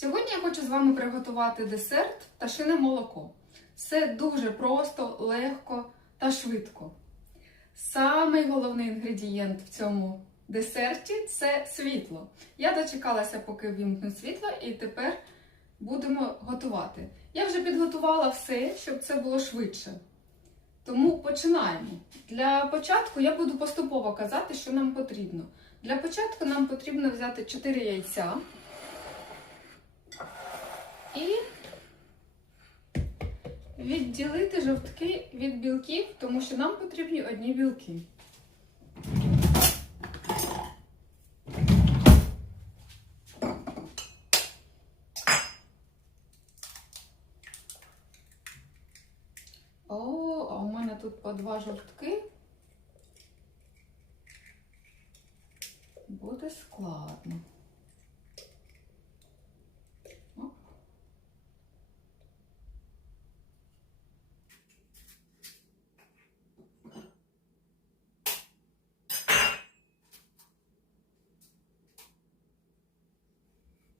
Сьогодні я хочу з вами приготувати десерт пташине молоко. Все дуже просто, легко та швидко. Самий головний інгредієнт в цьому десерті це світло. Я дочекалася, поки вімкнуть світло, і тепер будемо готувати. Я вже підготувала все, щоб це було швидше. Тому починаємо. Для початку я буду поступово казати, що нам потрібно. Для початку нам потрібно взяти 4 яйця і відділити жовтки від білків, тому що нам потрібні одні білки. О, а у мене тут по два жовтки. Буде складно. Оп. Ну.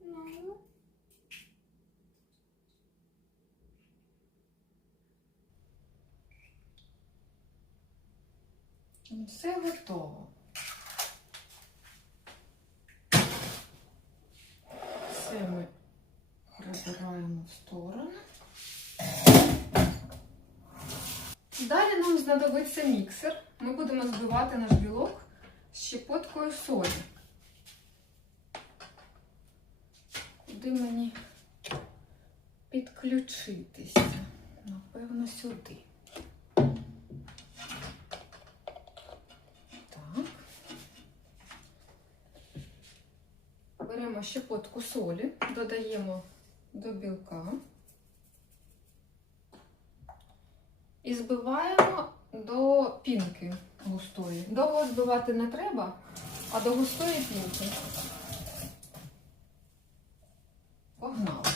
Ну, Все готово. Все ми прибираємо в сторону. Далі нам знадобиться міксер. Ми будемо збивати наш білок з щепоткою солі. Куди мені підключитися? Напевно, сюди. Беремо щепотку солі, додаємо до білка і збиваємо до пінки густої. Довго збивати не треба, а до густої пінки. Погнали.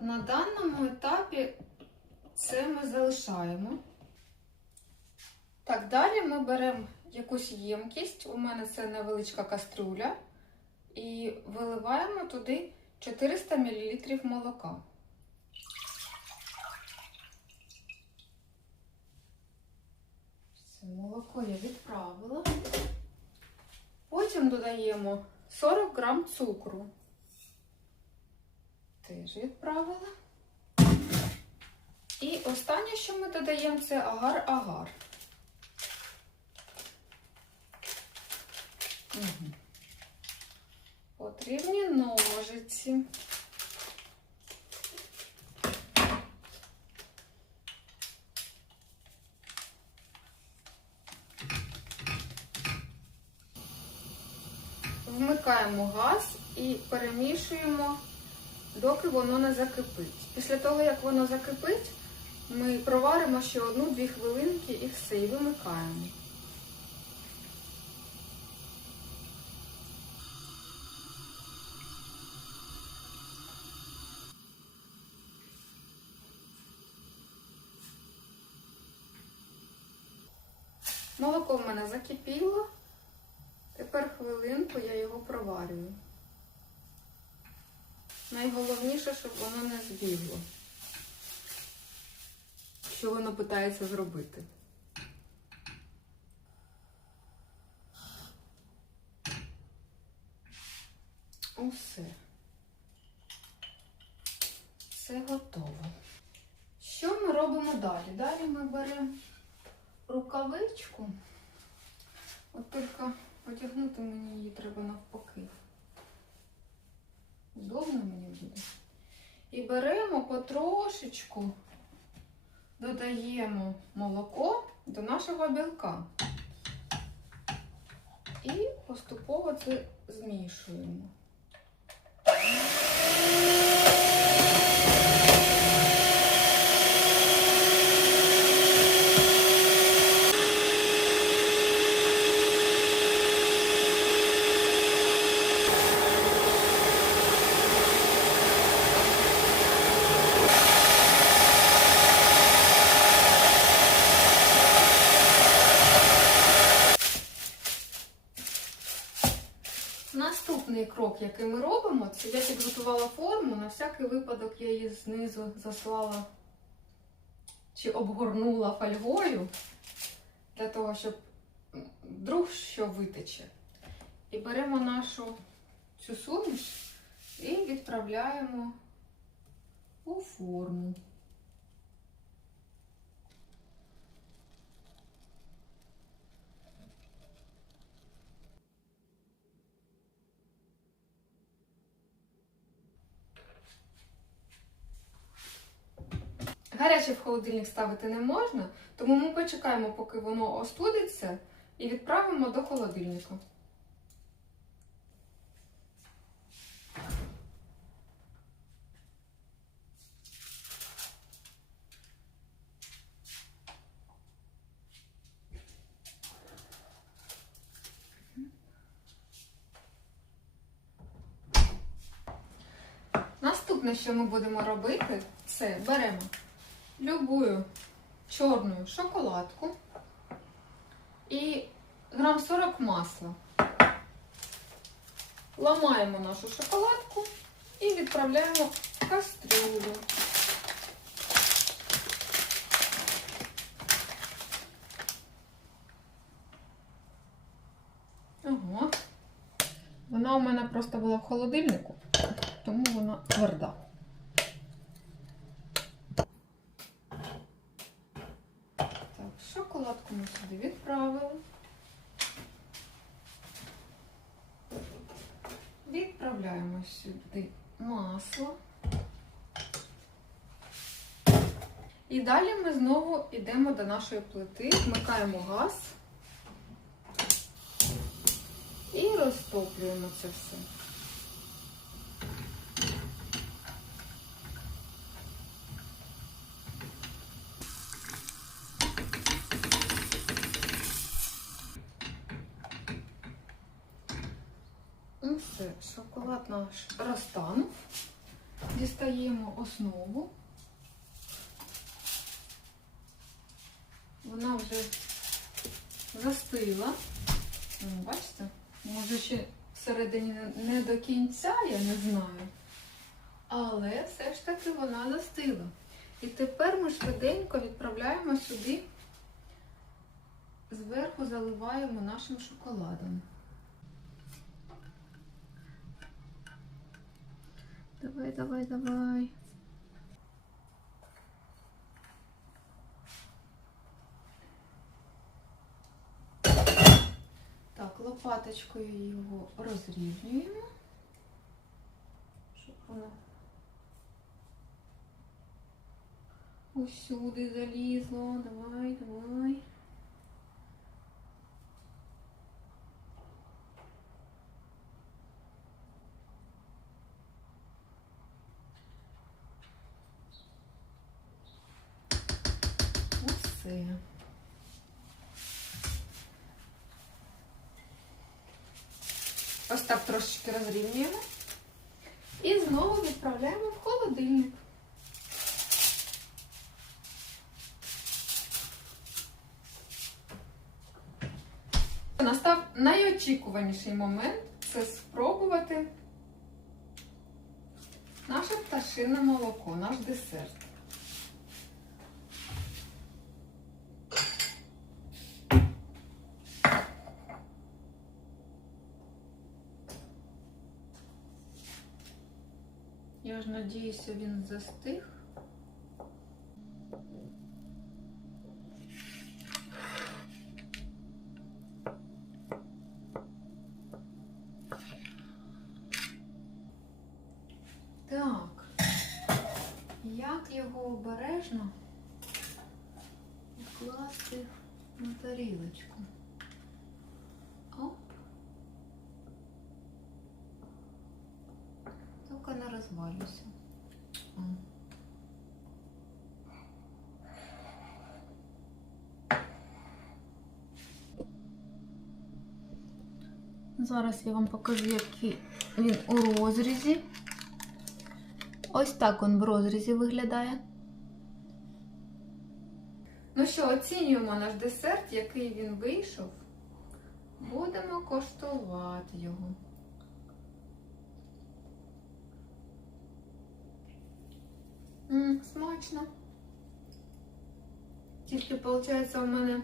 На даному етапі це ми залишаємо. Так, далі ми беремо якусь ємкість, у мене це невеличка каструля, і виливаємо туди 400 мл молока. Все, молоко я відправила. Потім додаємо 40 грам цукру. Теж відправила. І останнє, що ми додаємо, це агар-агар. Вмикаємо газ і перемішуємо доки воно не закипить. Після того, як воно закипить, ми проваримо ще одну-дві хвилинки і все, і вимикаємо. Молоко в мене закипіло. Тепер хвилинку я його проварюю. Найголовніше, щоб воно не збігло. Що воно питається зробити. Усе. Все готово. Що ми робимо далі? Далі ми беремо рукавичку. От тільки одягнути мені її треба навпаки. Удобно мені буде. І беремо потрошечку, додаємо молоко до нашого білка. І поступово це змішуємо. Крок, який ми робимо, це я підготувала форму. На всякий випадок я її знизу заслала чи обгорнула фольгою для того, щоб м, вдруг що витече. І беремо нашу цю суміш і відправляємо у форму. Гаряче в холодильник ставити не можна, тому ми почекаємо, поки воно остудиться, і відправимо до холодильника. Наступне, що ми будемо робити, це беремо любую чорну шоколадку і грам 40 масла. Ламаємо нашу шоколадку і відправляємо в кастрюлю. Ого. Вона у мене просто була в холодильнику, тому вона тверда. Так, шоколадку ми сюди відправили. Відправляємо сюди масло. І далі ми знову йдемо до нашої плити, вмикаємо газ і розтоплюємо це все. Ну шоколад наш розтанув. Дістаємо основу. Вона вже застила. Бачите? Може ще всередині не до кінця, я не знаю. Але все ж таки вона застила. І тепер ми швиденько відправляємо сюди, зверху заливаємо нашим шоколадом. Давай, давай, давай. Так, лопаточкою його розрівнюємо, щоб воно усюди залізло. Давай, давай. Оце. Ось так трошечки розрівнюємо. І знову відправляємо в холодильник. Настав найочікуваніший момент це спробувати наше пташине молоко, наш десерт. Я ж надіюся, він застиг. Так, як його обережно вкласти на тарілочку? Оп. Только не розвалюйся. Зараз я вам покажу, який він у розрізі. Ось так він в розрізі виглядає. Ну що, оцінюємо наш десерт, який він вийшов. Будемо коштувати його. Ммм, смачно. Тільки, виходить, у мене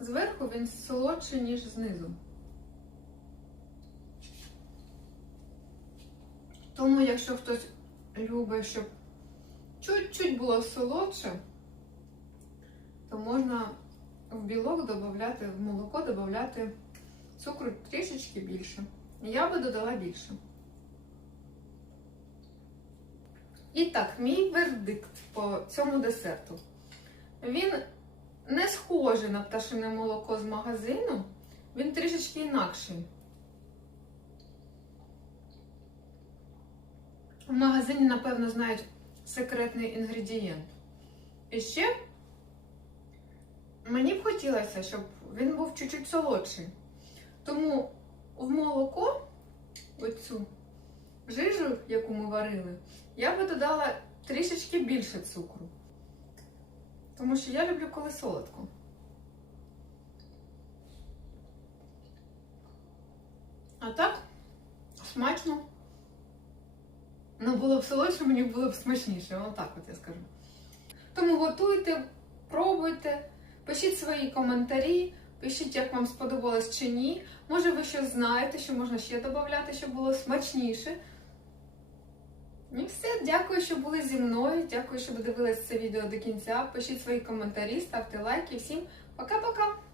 зверху він солодший, ніж знизу. Тому, якщо хтось любить, щоб чуть-чуть було солодше, то можна в білок додати, в молоко додати цукру трішечки більше. Я би додала більше. І так, мій вердикт по цьому десерту. Він не схожий на пташине молоко з магазину, він трішечки інакший. В магазині, напевно, знають секретний інгредієнт. І ще мені б хотілося, щоб він був чуть-чуть солодший. Тому в молоко, оцю жижу, яку ми варили, я би додала трішечки більше цукру. Тому що я люблю коли солодко. А так, смачно. Ну, було б солодше, мені було б смачніше, отак от я скажу. Тому готуйте, пробуйте, пишіть свої коментарі, пишіть, як вам сподобалось чи ні. Може, ви щось знаєте, що можна ще додати, щоб було смачніше. І все, дякую, що були зі мною. Дякую, що додивились це відео до кінця. Пишіть свої коментарі, ставте лайки. Всім пока-пока!